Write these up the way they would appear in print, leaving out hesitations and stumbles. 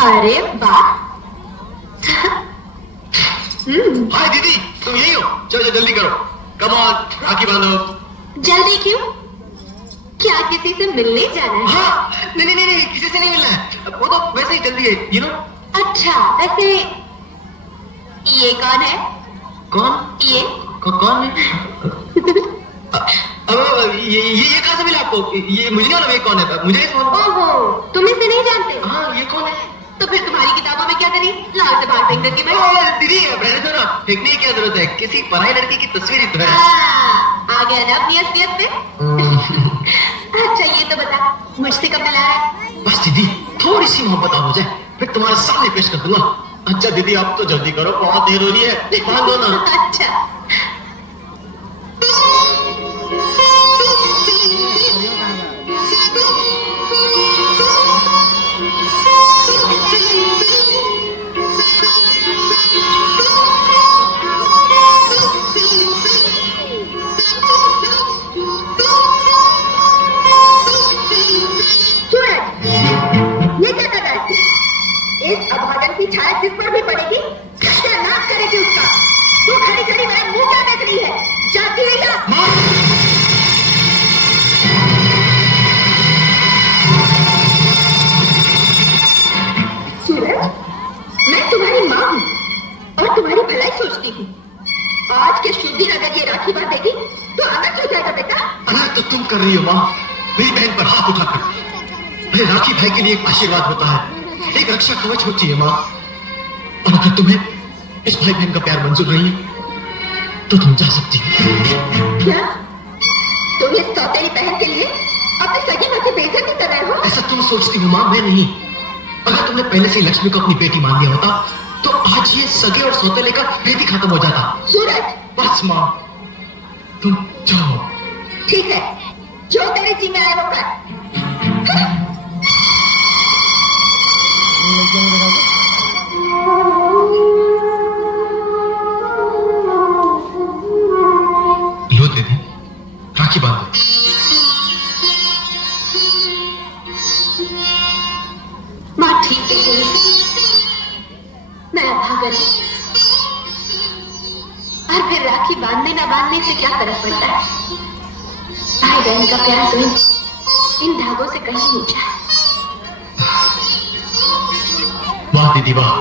अरे वाह। हाय दीदी, तुम यही हो? चलो जल्दी करो, कम ऑन, राखी बांधो। जल्दी क्यों? क्या किसी से मिलने जाना है? हाँ, नहीं, किसी से नहीं मिलना है, वो तो वैसे ही जल्दी है, यू नो। अच्छा, वैसे ये कौन है? कौन? ये कौन है? अब ये कहाँ से मिला आपको? ये मुझे नहीं मालूम, ये कौन है? मुझे नहीं मालूम। ओहो, तुम इसे नहीं जानते? हाँ, ये कौन है? तो फिर तुम्हारी किताबों में क्या करी? लाल से बाहर फेंक देती मैं। दीदी, रहने दो ना, फेंकने की क्या जरूरत है? किसी पराई लड़की की तस्वीर ही तो है। आ गया ना अपनी असलियत पे। अच्छा ये तो बता, मुझसे कब मिला है? बस दीदी, थोड़ी सी मोहब्बत हो जाए, फिर तुम्हारे सामने पेश कर दूंगा। अच्छा दीदी, आप तो जल्दी करो, बहुत देर हो रही है, बांध दो ना। अच्छा। इस अभागन की छाया जिस पर भी पड़ेगी, सत्यानाश करेगी उसका। तू खड़ी खड़ी मेरा मुंह क्या देख रही है? जाती है क्या? सूरज, मैं तुम्हारी माँ हूँ और तुम्हारी भलाई सोचती हूँ। आज के शुभ दिन अगर ये राखी बांधेगी तो अनर्थ हो जाएगा बेटा। अनर्थ तो तुम कर रही हो माँ, मेरी बहन पर हाथ उठाकर। अरे राखी भाई के लिए एक आशीर्वाद होता है, एक रक्षा कवच होती है माँ। और अगर तुम्हें इस भाई बहन का प्यार मंजूर नहीं है तो तुम जा सकती हो। क्या तुम इस सौतेली बहन के लिए अपनी सगी माँ की बेइज्जती कर रहे हो? ऐसा तुम सोचती हो माँ, मैं नहीं। अगर तुमने पहले से लक्ष्मी को अपनी बेटी मान लिया होता तो आज ये सगे और सौतेले का भेद ही खत्म हो जाता। सूरज, बस माँ, तुम जाओ। ठीक है, जो तेरे जी में आए वो कर। लो दीदी, राखी बांधो। माँ ठीक है, मैं अभागन हूँ। और फिर राखी बांधने ना बांधने से क्या फर्क पड़ता है? भाई बहन का प्यार तो इन धागों से कहीं ऊंचा है। वाह दीदी वाह,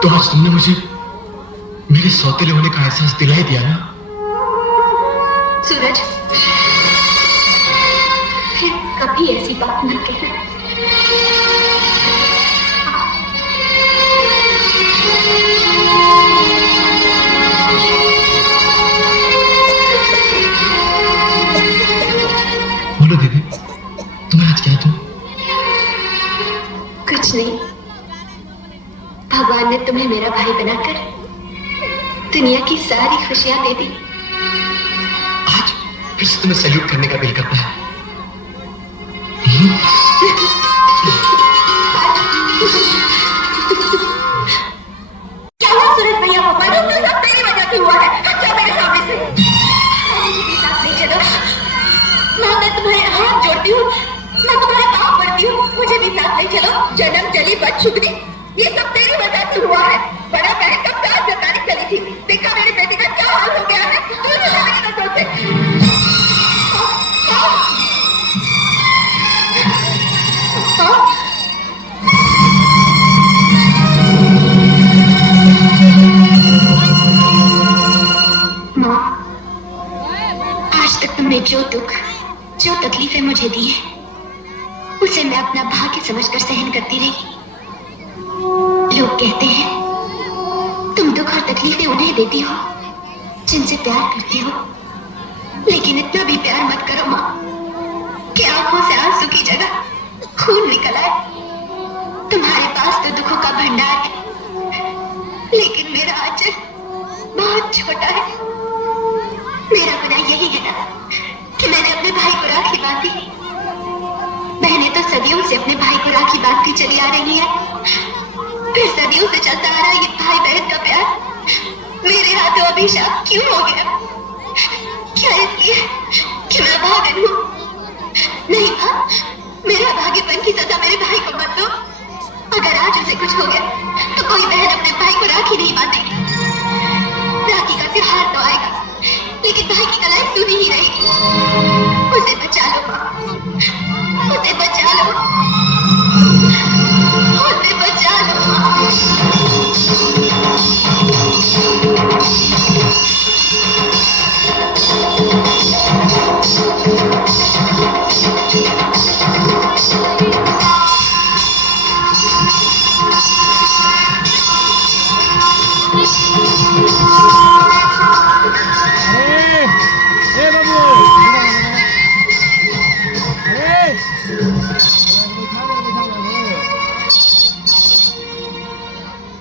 तो आज तुमने मुझे मेरे सौतेले होने का एहसास दिलाई दिया ना। सूरज, फिर कभी ऐसी बात न कहना। बोलो दीदी, तुम्हें आज क्या तुम? कुछ नहीं, भगवान ने तुम्हें मेरा भाई बनाकर दुनिया की सारी खुशियां दे दी। आज फिर से तुम्हें सैल्यूट करने का दिल करता है। क्या हुआ सूरज भैया को? सब तेरी वजह से हुआ है। अच्छा मेरे सामने से मुझे भी साथ ले चलो ना। मैं तुम्हारे हाथ जोड़ती हूँ, मैं तुम्हारे पाँव पड़ती हूँ, मुझे भी साथ ले चलो। जन्म जली बदशुगनी, ये सब तेरी वजह से हुआ है। बड़ा बहन का प्यार जताने चली थी, देखा मेरी बेटी का क्या हाल हो गया है। माँ, आज तक तुमने जो दुख, जो तकलीफें मुझे दी है, उसे मैं अपना भाग्य समझकर सहन करती रही। लोग कहते हैं तुम दुख और तकलीफें उन्हें देती हो जिनसे प्यार करती हो, लेकिन इतना भी प्यार मत करो माँ कि आंखों से आंसू की जगह खून निकल आए। तुम्हारे पास तो दुखों का भंडार है, लेकिन मेरा आंचल बहुत छोटा है। मेरा गुनाह यही है ना कि मैंने अपने भाई को राखी बांधी। बहनें तो सदियों से अपने भाई को राखी बांधती चली आ रही है, फिर सदियों से चलता आ रहा ये भाई बहन का प्यार मेरे हाथों अभिशाप क्यों हो गया? क्या इसलिए कि मैं अभागन हूँ? नहीं माँ, मेरे अभागेपन की सजा मेरे भाई को मत दो। अगर आज उसे कुछ हो गया तो कोई बहन अपने भाई को राखी नहीं बांधेगी। राखी का त्योहार तो आएगा, लेकिन भाई की कलाई सुनी ही रहेगी। उसे बचा लो माँ, उसे बचा लो, उसे बचा लो माँ।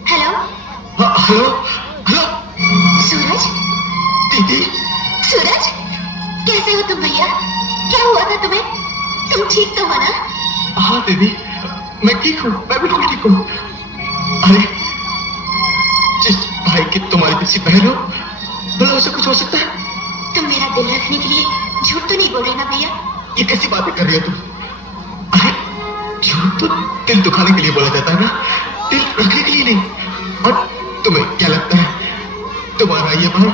हेलो हेलो हेलो सूरज, दीदी। सूरज कैसे हो तुम भैया? क्या हुआ था तुम्हें? तुम ठीक तो हो ना? हाँ दीदी, मैं ठीक हूँ, मैं बिल्कुल ठीक हूँ। अरे जिस भाई की तुम्हारी जैसी बहन हो, भला उसे कुछ हो सकता है? तुम मेरा दिल रखने के लिए झूठ तो नहीं बोल रहे ना भैया? ये कैसी बातें कर रही हो तुम? अरे झूठ तो दिल दुखाने के लिए बोला जाता है ना, दिल रखने के लिए नहीं। और तुम्हें क्या लगता है तुम्हारा ये भाई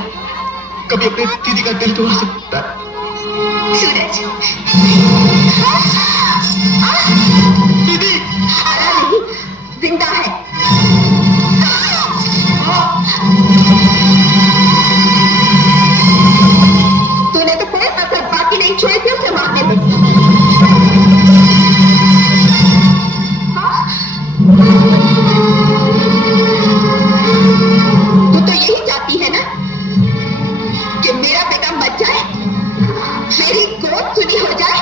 कभी अपने दीदी का दिल दुखा सकता है? सूरज दीदी मरा नहीं, जिंदा है। तूने तो कोई मतलब बाकी नहीं छोड़ी थी उसे मारने में। तू तो यही चाहती है ना कि मेरा बेटा मर जाए, मेरी गोद सुनी हो जाए,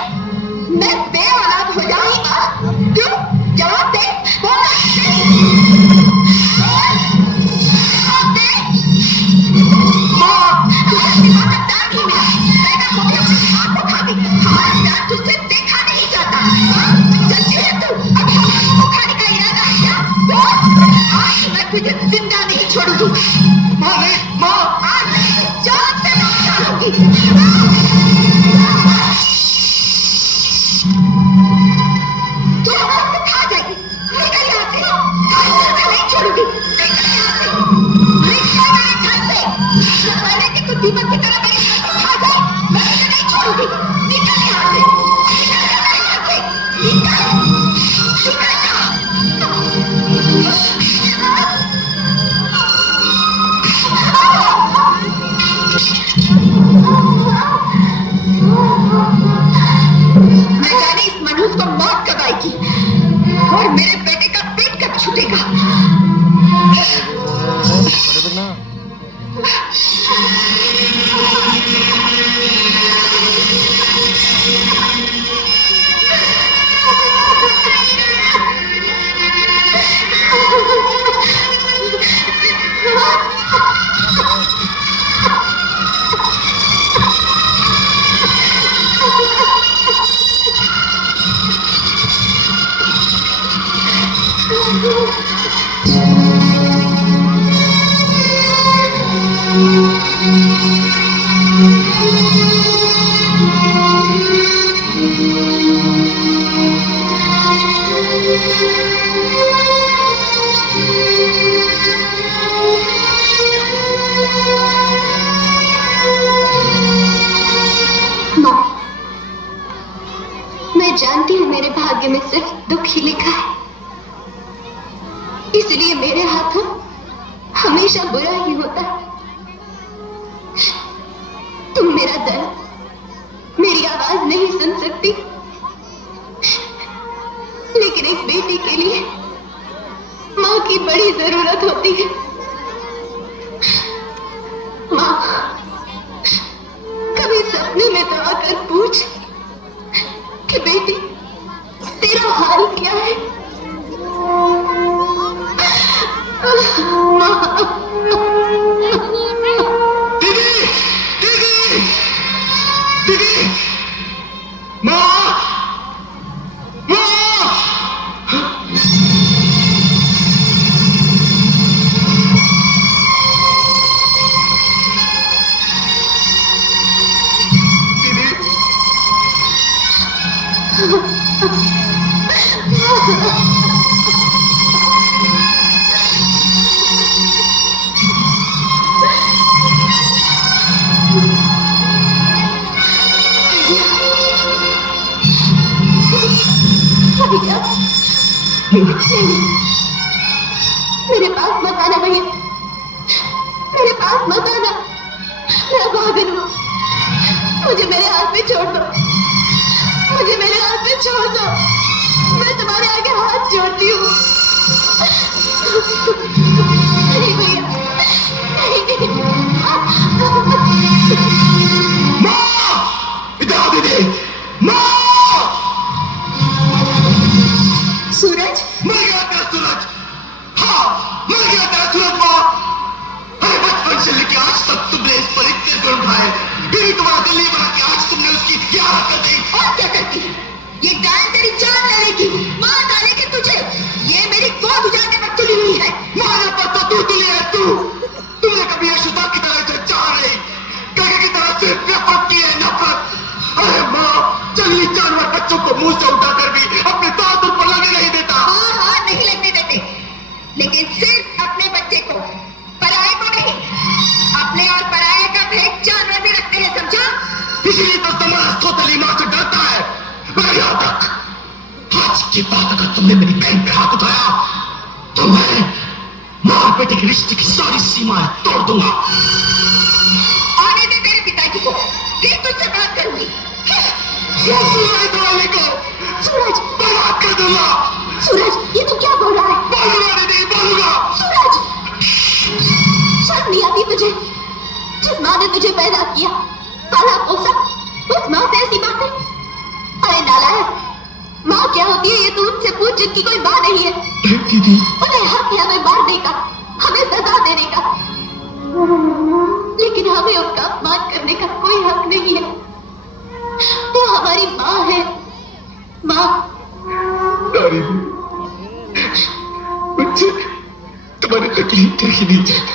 मैं बेऔलाद हो जाऊं। क्यों? जवाब दे, बोल। जवाब दे। माँ, तुम्हारे दिमाग का दाग ही मिला। पैदा हो गया अपनी माँ को खा गई। हमारा प्यार तुझसे देखा नहीं जाता। सच्ची है तू? अब हमारे को खाने का इरादा है क्या? आज मैं तुझे जिंदा नहीं छोड़ूंगी। माँ नहीं, माँ। आज नहीं, जान से मार डालूंगी। तू हमारे को खा जाएगी। निकल यहाँ से। आज से मैं नहीं छोड़ूंगी। निकल यहाँ से। निकल मेरे घर से। इससे पहले कि तू दीपक की तरह मेरे घर को खा जाए, मैं तुझे नहीं छोड़ूंगी। निकल यहाँ से। निकल मेरे घर से। निकल। निकल यहाँ। मैं जाने इस मनुष्य को मौत कब आएगी और मेरे बेटे का पेट कब छूटेगा। मैं जानती हूँ मेरे भाग्य में सिर्फ दुख ही लिखा है, इसलिए मेरे हाथों हमेशा बुरा ही होता है। तुम मेरा दर्द, मेरी आवाज नहीं सुन सकती, लेकिन एक बेटी के लिए माँ की बड़ी जरूरत होती है। माँ, कभी सपने में तो आकर पूछ कि बेटी तेरा हाल क्या है। दीदी, दीदी, दीदी, माँ, माँ। दीदी, दिया। नहीं, मेरे पास मत आना भैया, मेरे पास मत आना। मैं पागल हूँ, मुझे मेरे हाथ में छोड़ दो, मुझे मेरे हाथ में छोड़ दो। मैं तुम्हारे आगे हाथ जोड़ती हूँ। नहीं भैया, नहीं। माँ! इधर आओ दीदी! माँ! सूरज, मर गया था सूरज! हाँ, मर गया था सूरज माँ! अरे बचपन से लेके आज तक तुमने इस पर इतने जुर्म उठाए, फिर भी तुम्हारा दिल नहीं बना कि आज तुमने उसकी क्या हरकत की? और क्या करती? ये डायन तेरी जान लेने की, मार डालेगी तुझे। ये मेरी गोद उजाड़ के मत तुली हुई है। मारे पर तो तू तुली है तू! तुमने कभी यशोदा की तरह से चाह नहीं, गगे की तरह से नफरत की है, नफरत! अरे माँ, चलिए जानवर बच्चों को मुंह से उठाकर भी अपने दांत पर लगने नहीं देता। हाँ, नहीं लगने देते, लेकिन सिर्फ अपने बच्चे को, पराये को नहीं। अपने और पराये का भेद जानवर भी रखते हैं, समझा? इसीलिए तो तुम्हारा तोतली माँ से डरता है। मैं यहाँ तक, आज के बाद अगर तुमने मेरी बहन पे हाथ उठाया तो मैं माँ बेटे के रिश्ते की सारी सीमाएं तोड़ दूंगा। आने दे तेरे पिताजी को, फिर तुझसे बात करूंगी। वाले को सूरज, बर्बाद कर दूंगा। सूरज, ये तू क्या बोल रहा है? बोलूंगा नहीं बोलूंगा। सूरज, शर्म नहीं आती तुझे? जिस माँ ने तुझे पैदा किया, पाला पोसा, उस माँ से ऐसी बातें? अरे नालायक, माँ क्या होती है ये तू उनसे पूछ जिनकी कोई माँ नहीं है। दीदी, उन्हें हक है हमें मारने का, हमें सजा देने का, लेकिन हमें उनका अपमान करने का कोई हक नहीं है। वो हमारी माँ है, माँ। मुझे तुम्हारी तकलीफ देखी नहीं जाती,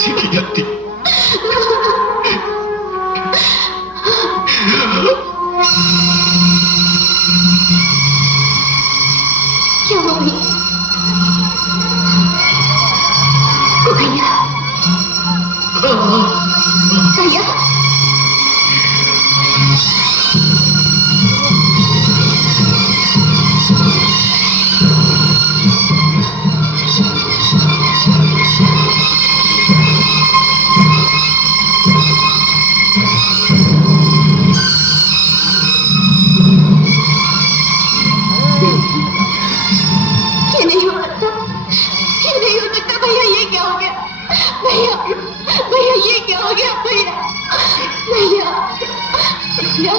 देखी जाती। क्या हो गई? ओ भैया, भैया, ये नहीं हो सकता, ये नहीं हो सकता भैया। ये क्या हो गया भैया? भैया ये क्या हो गया भैया? भैया, भैया,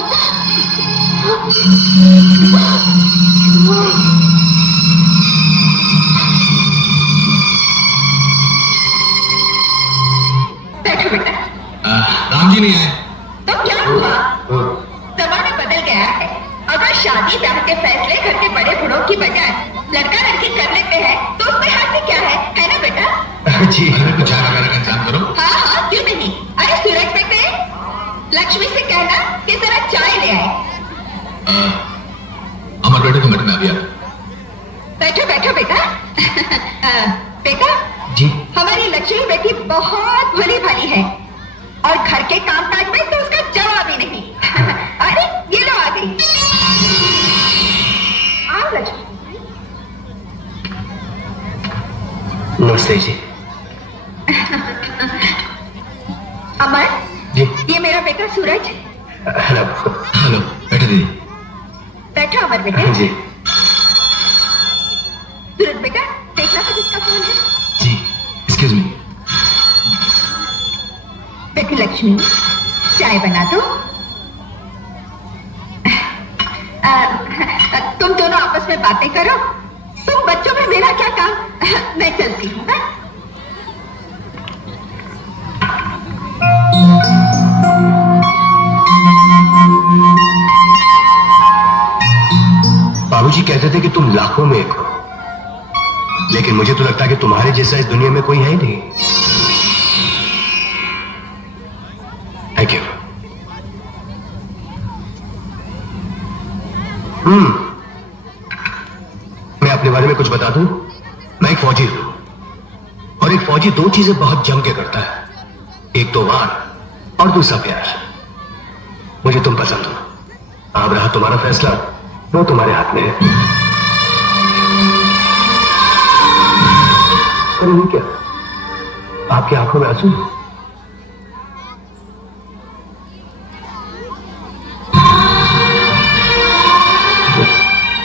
बैठो बेटा। राम जी नहीं आए। तो क्या हुआ? जमाना बदल गया है। अगर शादी ब्याह के फैसले घर के बड़े बूढ़ों की बजाय लड़का लड़की कर लेते हैं तो उसमें हर्ज क्या है ना बेटा? जी, हमें कुछ चाय वगैरह का इंतजाम करो। हाँ, क्यों नहीं। अरे सूरज बेटे, लक्ष्मी से कहना कि जरा चाय ले आए। अमर बेटे को मिनट में अभी आ। बैठो बैठो बेटा। बेटा जी, हमारी लक्ष्मी बेटी बहुत भली भाली है और घर के कामकाज में तो उसका जवाब ही नहीं। अरे ये लो आ गई। आओ लक्ष्मी। नमस्ते जी। अमर जी, ये मेरा बेटा सूरज। हेलो। हेलो बेटे दीदी। बैठो अमर बेटे। जी सूरज बेटा, देखना तो किसका फोन है? जी, एक्सक्यूज मी। बेटी लक्ष्मी, चाय बना दो। तुम दोनों आपस में बातें करो। तुम बच्चों में मेरा क्या काम? मैं चलती हूँ। बाबूजी कहते थे कि तुम लाखों में एक हो, लेकिन मुझे तो लगता है कि तुम्हारे जैसा इस दुनिया में कोई है ही नहीं। Thank you. मैं अपने बारे में कुछ बता दूं? मैं एक फौजी हूं, और एक फौजी दो चीजें बहुत जम के करता है, एक तो वार और दूसरा प्यार। मुझे तुम पसंद हो, अब रहा तुम्हारा फैसला, वो तुम्हारे हाथ में है। अरे ये क्या, आपकी आंखों में आंसू?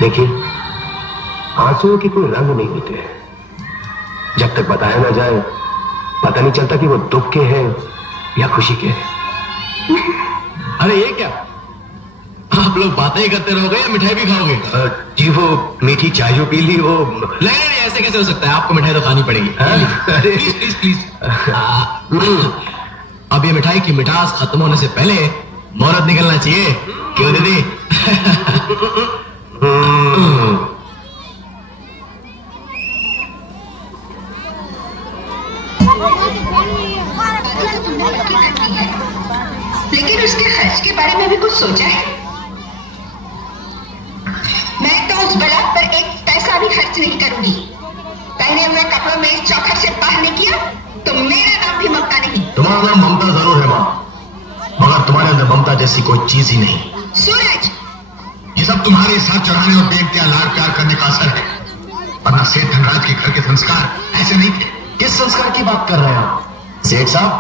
देखिए, आंसुओं की कोई रंग नहीं होते। जब तक बताया ना जाए पता नहीं चलता कि वो दुख के हैं या खुशी के हैं। अरे ये क्या, आप लोग बातें ही करते रहोगे या मिठाई भी खाओगे? जी वो मीठी चाय जो पी ली वो। नहीं नहीं नहीं, ऐसे कैसे हो सकता है, आपको मिठाई तो खानी पड़ेगी। अरे प्लीज प्लीज प्लीज। अब ये मिठाई की मिठास खत्म होने से पहले मुहूर्त निकलना चाहिए, क्यों दीदी? लेकिन उसके खर्च के बारे में भी कुछ सोचा है? मैं तो उस बला पर एक पैसा भी खर्च नहीं करूंगी। पहने हुए कपड़ों में इस चौखट से बाहर नहीं किया तो मेरा नाम भी ममता नहीं। तुम्हारा नाम ममता जरूर है माँ, मगर तुम्हारे अंदर ममता जैसी कोई चीज ही नहीं। सूरज, ये सब तुम्हारे साथ चढ़ाने और बेइख्तियार लाड प्यार करने का असर है, वरना सेठ धनराज के घर के संस्कार ऐसे नहीं थे। किस संस्कार की बात कर रहे हैं आप? सेठ साहब,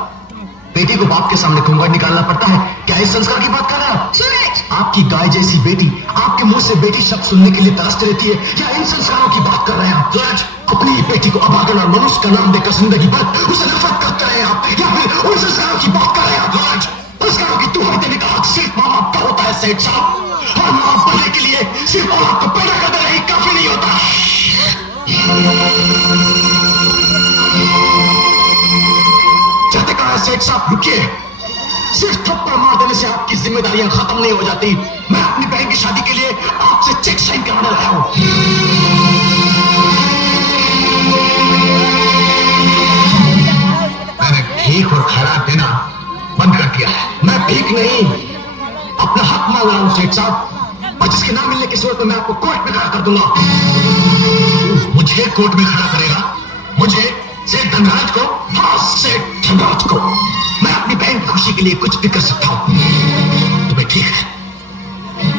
बेटी को बाप के सामने घूंघट निकालना पड़ता है, क्या इस संस्कार की बात कर रहे हैं आप? सूरज, आपकी गाय जैसी बेटी आपके मुंह से बेटी शब्द सुनने के लिए तरसती रहती है, या इन संस्कारों की बात कर रहे हैं आप? सूरज, अपनी बेटी को अभागन और मनुष्य का नाम देकर जिंदगी भर उसे नफरत करते रहे आप, या फिर उन संस्कारों की बात कर रहे हैं आप? सूरज, संस्कारों की दुहाई देने का हक सिर्फ माँ बाप का होता है सेठ साहब, और माँ बाप बनने के लिए सिर्फ औलाद को पैदा कर देना ही काफी नहीं होता। जाते कहा है सेठ साहब, रुकिए। सिर्फ थप्पड़ मार देने से आपकी जिम्मेदारियां खत्म नहीं हो जाती। मैं अपनी बहन की शादी के लिए आपसे चेक साइन कराने लाया हूं। मैंने भीख और खैरात देना बंद कर दिया है। मैं भीख नहीं, अपना हक मांग रहा हूं सेठ साहब, और जिसके ना मिलने की सूरत में मैं आपको कोर्ट में खड़ा कर दूंगा। मुझे कोर्ट में खड़ा करेगा? मुझे, सेठ धनराज को? हाँ, सेठ धनराज को। मैं अपनी बहन की खुशी के लिए कुछ भी कर सकता हूं। तुम्हें ठीक है,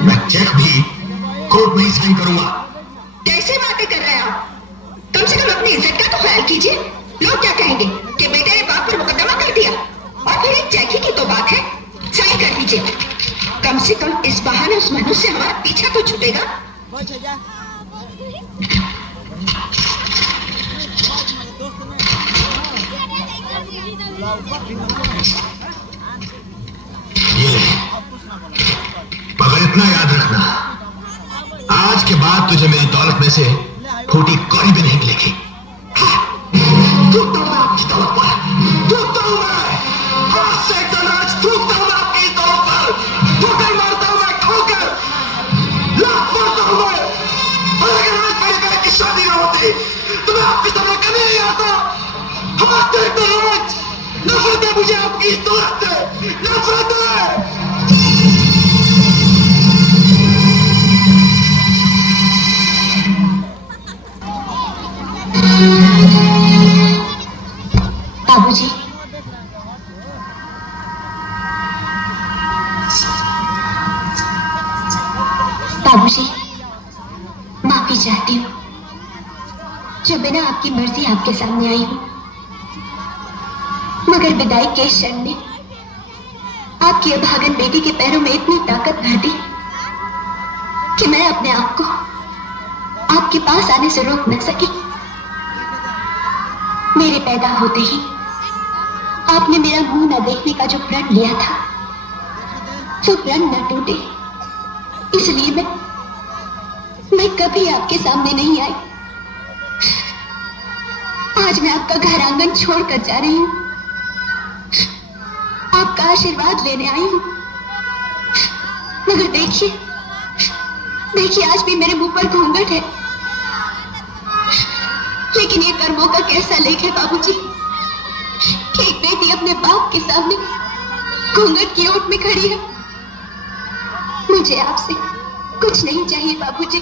मैं चेक भी कोर्ट में ही साइन करूंगा। कैसे बातें कर रहे हैं आप? कम से कम अपनी इज्जत का तो ख्याल कीजिए। लोग क्या कहेंगे कि बेटे ने बाप पर मुकदमा कर दिया, और फिर एक चेक की तो बात है, साइन कर दीजिए। कम से कम इस बहाने उस मनुष्य से हमारा पीछा तो छूटेगा। ये ले, मगर इतना याद रखना, आज के बाद तुझे मेरी दौलत में से फूटी कौड़ी भी नहीं मिलेगी। थूकता हूं मैं आपकी दौलत पर, थूकता हूं मैं। हाँ सेठ धनराज, थूकता हूं मैं आपकी दौलत पर, ठोकर मारता हूं मैं, ठोकर लात मारता हूं मैं। और अगर आज मेरी बहन की शादी न होती तो मैं आपकी तरह कभी नहीं आता। हाँ सेठ धनराज, नफरत है मुझे आपकी दौलत से, नफरत है। बाबूजी, बाबूजी, माफी चाहती हूँ जो बिना आपकी मर्जी आपके सामने आई हूँ, मगर विदाई के क्षण में आपकी अभागन बेटी के पैरों में इतनी ताकत भर दी कि मैं अपने आप को आपके पास आने से रोक न सकी। मेरे पैदा होते ही आपने मेरा मुंह न देखने का जो प्रण लिया था, वो प्रण न टूटे, इसलिए मैं कभी आपके सामने नहीं आई। आज मैं आपका घर आंगन छोड़कर जा रही हूं, आपका आशीर्वाद लेने आई हूं, मगर देखिए आज भी मेरे मुंह पर घूंघट है। लेकिन ये कर्मों का कैसा लेख है बाबूजी कि एक बेटी अपने बाप के सामने घूंघट की ओट में खड़ी है। मुझे आपसे कुछ नहीं चाहिए बाबूजी,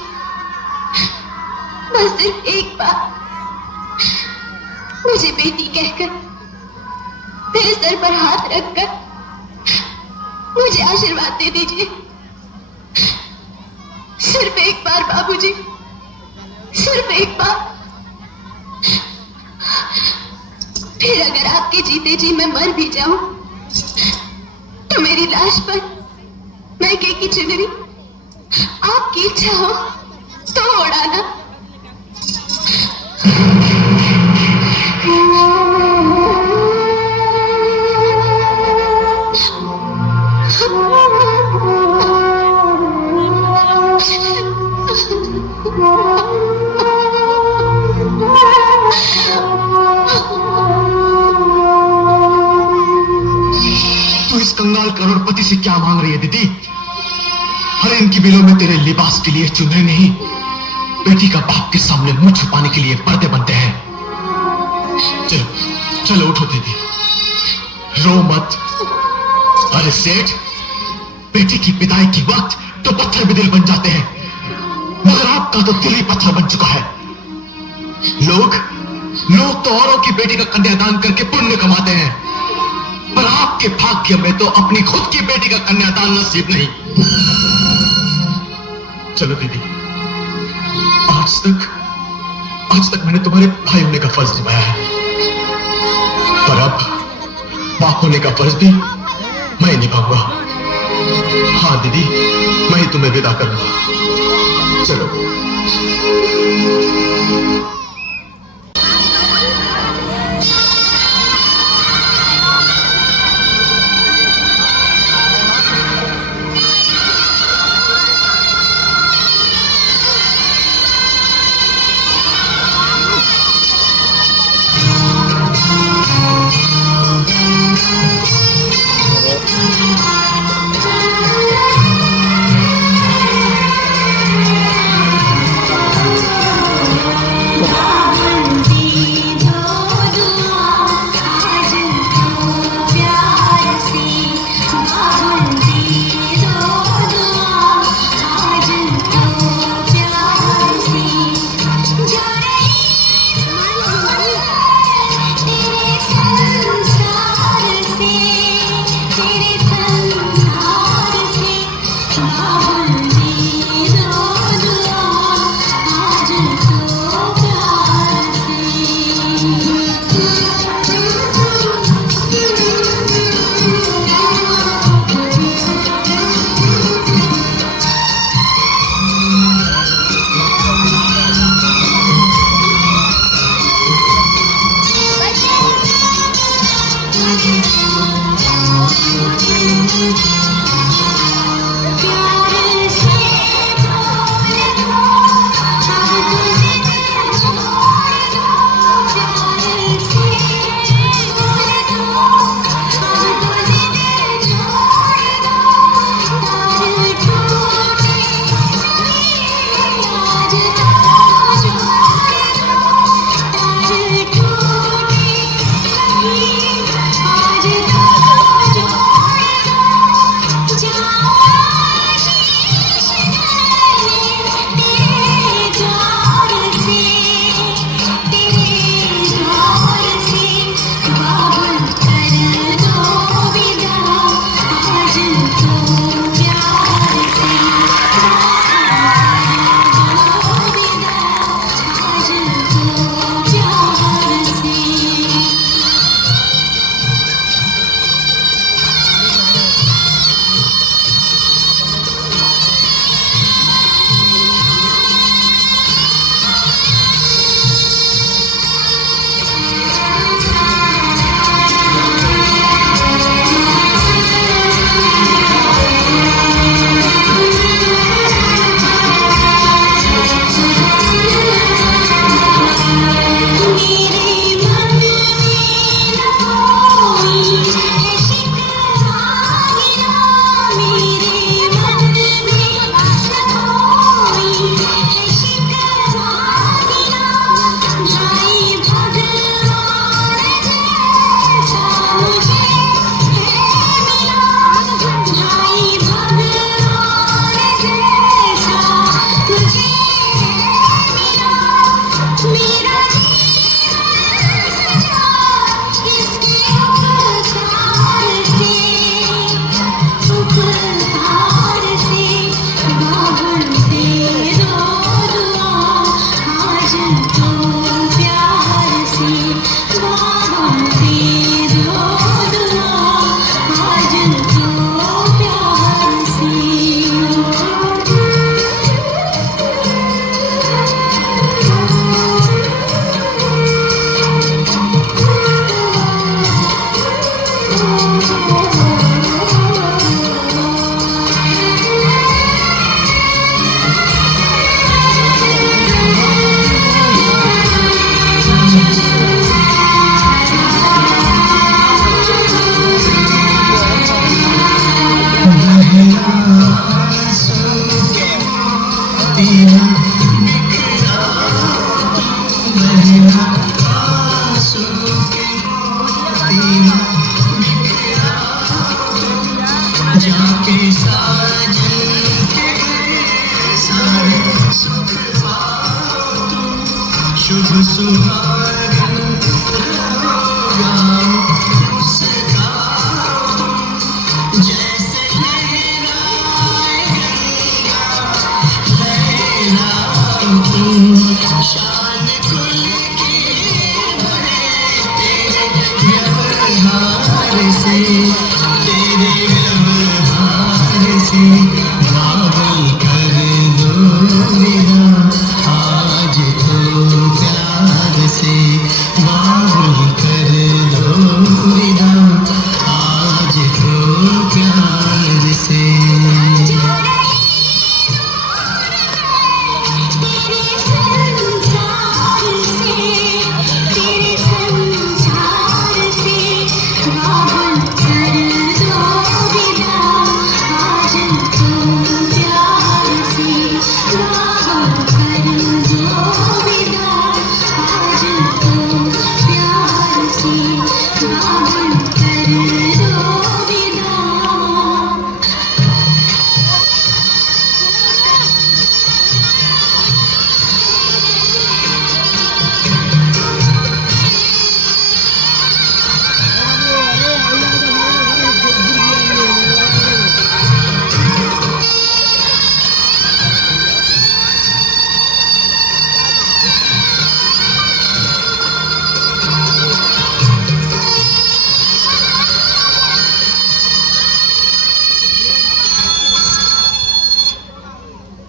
बस सिर्फ एक बार मुझे बेटी कहकर मेरे सर पर हाथ रखकर मुझे आशीर्वाद दे दीजिए। सिर्फ एक बार बाबूजी, सिर्फ एक बार। फिर अगर आपके जीते जी मैं मर भी जाऊं तो मेरी लाश पर मैके की चुनरी आपकी इच्छा हो तो उड़ाना। तू इस कंगाल करोड़पति से क्या मांग रही है दीदी? अरे इनकी बिलों में तेरे लिबास के लिए चुनरी नहीं, बेटी का बाप के सामने मुंह छुपाने के लिए पर्दे बनते हैं। चलो चलो उठो दीदी, रो मत। अरे सेठ, बेटी की विदाई के वक्त तो पत्थर भी दिल बन जाते हैं, मगर आपका तो दिल ही पत्थर बन चुका है। लोग तो औरों की बेटी का कन्यादान करके पुण्य कमाते हैं, पर आपके भाग्य में तो अपनी खुद की बेटी का कन्यादान नसीब नहीं। चलो दीदी, आज तक मैंने तुम्हारे भाई होने का फर्ज निभाया है, पर अब बाप होने का फर्ज भी मैं निभाऊंगा। हाँ दीदी, मैं ही तुम्हें विदा करूंगा। चलो।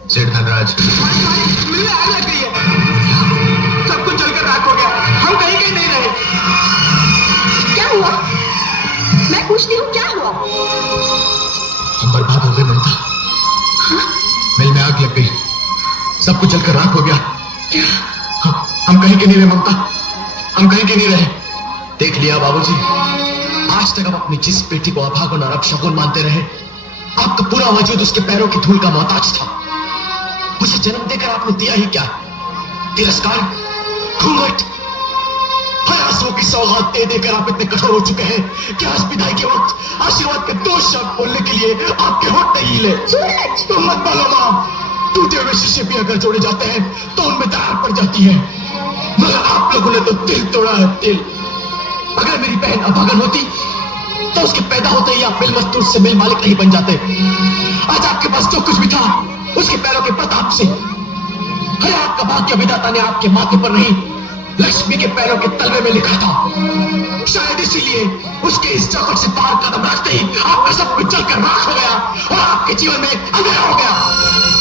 सेठ धनराज, मिलने आग लग गई है। सब कुछ जलकर राख हो गया। हम कहीं कहीं नहीं रहे। क्या हुआ? मैं पूछती हूँ क्या हुआ? हम बर्बाद हो गए ममता। मिल में आग लग गई, सब कुछ जलकर राख हो गया। हम कहीं के नहीं रहे ममता, हम कहीं के नहीं रहे। देख लिया बाबूजी, आज तक आप अपनी जिस बेटी को अभागुन और अपशगुन मानते रहे, आपका पूरा वजूद उसके पैरों की धूल का मोहताज था। मुझे जन्म देकर आपने दिया ही क्या? तिरस्कार, घूंघट, हयासों की सौगात दे देकर आप इतने कठोर हो चुके हैं कि आज विदाई के वक्त आशीर्वाद के 2 शब्द बोलने के लिए आपके होठ नहीं हिले। सूरज! तुम मत बोलो मां, टूटे हुए शीशे भी अगर जोड़े जाते हैं तो उनमें दरार पड़ जाती है, मगर आप लोगों ने तो दिल तोड़ा है, दिल। अगर मेरी बहन अभागन होती तो उसके पैदा होते ही आप मिल मजदूर से मिल मालिक नहीं बन जाते। आज आपके पास जो कुछ भी था उसके पैरों के प्रताप से, अरे आपका भाग्य विधाता ने आपके माथे पर नहीं, लक्ष्मी के पैरों के तलवे में लिखा था। शायद इसीलिए उसके इस चौखट से बाहर कदम रखते ही आपका सब कुछ जलकर राख हो गया और आपके जीवन में अंधेरा हो गया।